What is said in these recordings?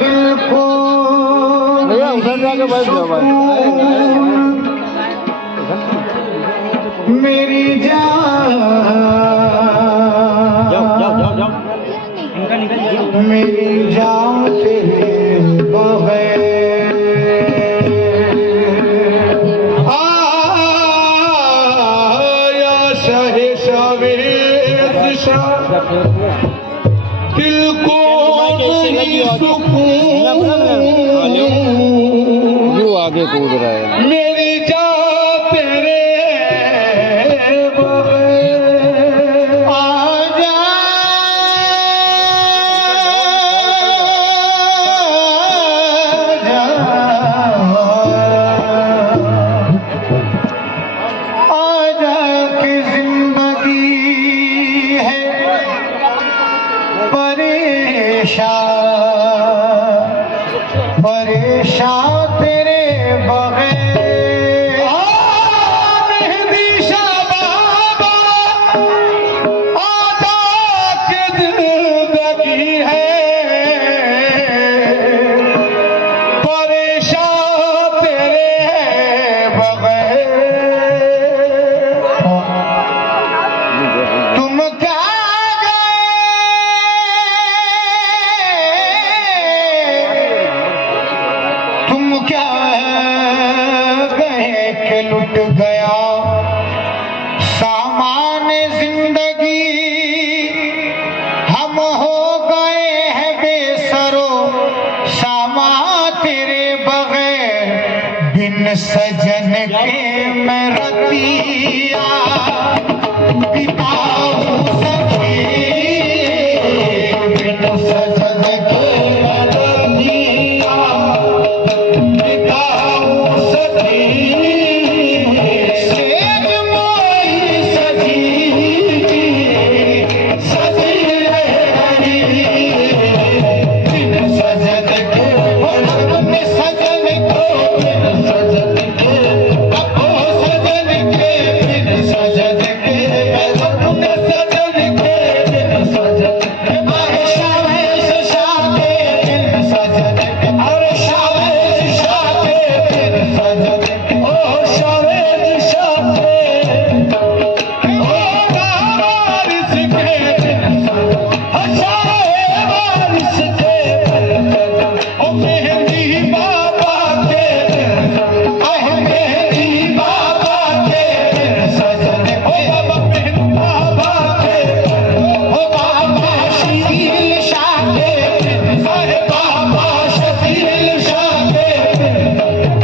दिल को भैया उधर जाके बैठ जाओ भाई। मेरी जान मेरी जान तेरे बगैर आया शाहे शावेद शाह दिल को नहीं सुकून यू आगे कूद रहा है। मेरी जान तेरे बगैर आजा आजा कि जिंदगी है परेशान परेशान तेरे बगैर मेहदी शाह बाबा आजा कि जिंदगी है परेशान तेरे बगैर तुम क्या तुम क्या गए कि लुट गया सामान जिंदगी हम हो गए हैं बेसरो सामा तेरे बगैर बिन सजन के मैं रतिया बिताऊं सखी बिन सजन के मैं रतिया बिताऊं सखी सेज मोई सजी सजी रही बिन सजन के अपने सजन को बिन सजन के अपो सजन के बिन सजन के अपने सजन के बिन सजन के माहे शावेश शाके बिन सजन के अरे शावेश शाके बिन सजन के ओ शावेश शाके ओ वारिस के बिन सजन हशाए वारिस के बिन सजन ओ मेहंदी बाबा के बिन सजन आह मेहंदी बाबा के बिन सजन ओ बाबा मेहंदी बाबा के ओ बाबा शकील शाह के बिन सजन बाबा शकील शाह के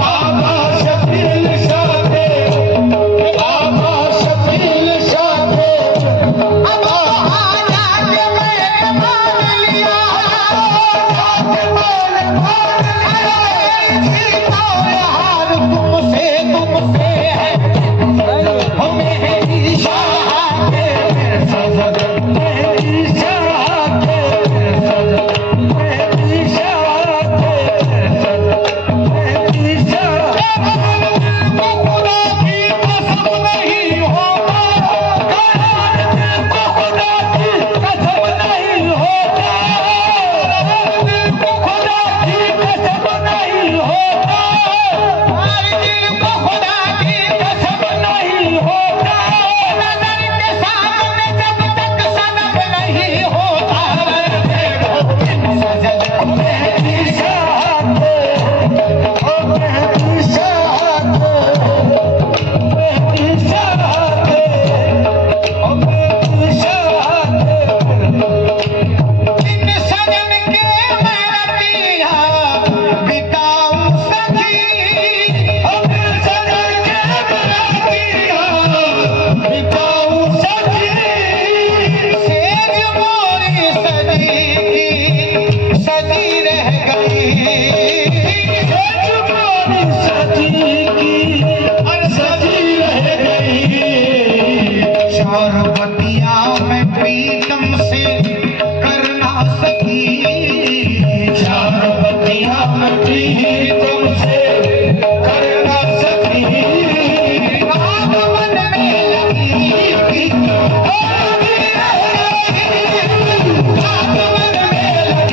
बाबा शकील शाह के बाबा शकील शाह के अब आजा के मैंने मान लिया मान लिया जीता यार तुमसे है हो मेरी शाह के सजद मेरी शाह के सजद मेरी शाह के सजद मेरी शाह को खुदा की कसम नहीं होता को खुदा की कसम नहीं होता को खुदा की कसम नहीं होता को खुदा की कसम नहीं होता नजर के सामने जब तक सनम नहीं होता सजद मेरी शाह के ओ मेरी शाह के मेरी शाह के ओ मेरी शाह के बिन सजन के मैं रतिया बिताऊं सखी ओ बिन सजन के मैं रतिया बिताऊं सखी सेज मोरी सजी की सजी रह गई सेज मोरी सजी की और सजी रह गई शरबतिया में प्रीतम से करना सकी शरबतिया में प्रीतम से करना सकी आगमन में लगी आगमन में लगी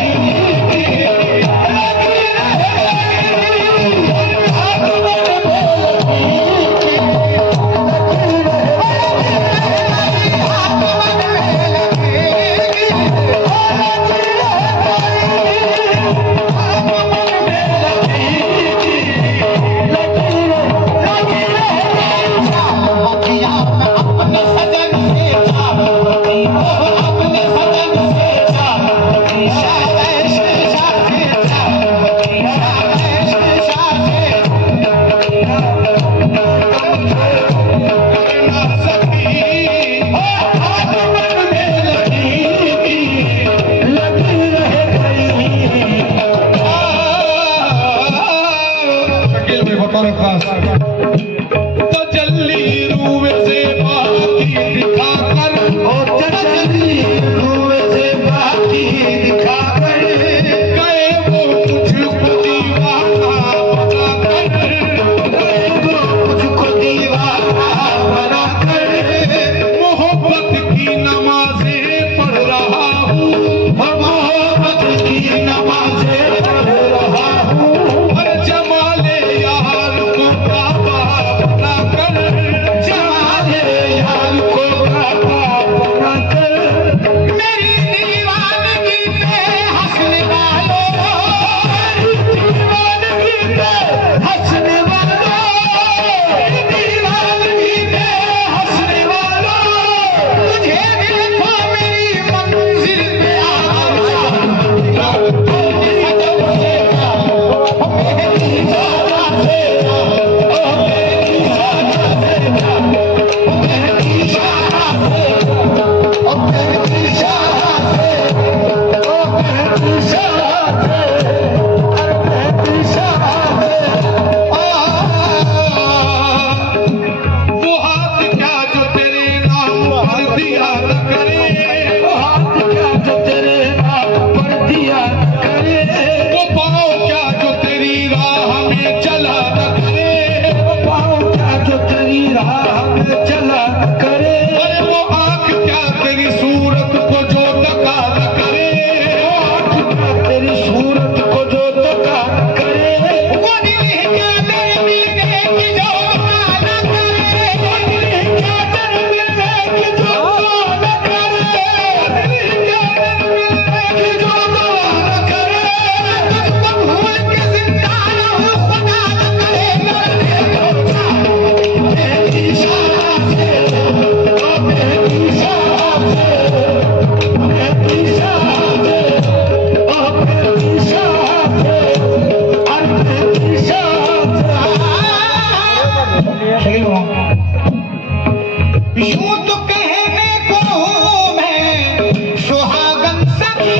यूं तो कहने को हूँ मैं सुहागन सखी,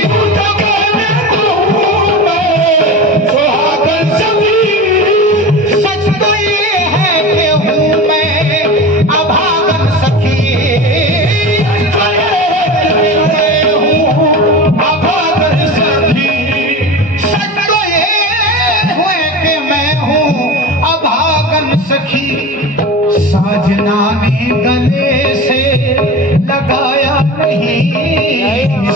यूं तो कहने को हूँ मैं सुहागन सखी। सच तो ये है कि हूँ मैं अभागन सखी, सच तो ये है कि मैं हूँ अभागन सखी। सच तो ये है कि मैं हूँ अभागन सखी। साजना ने गले से लगाया नहीं,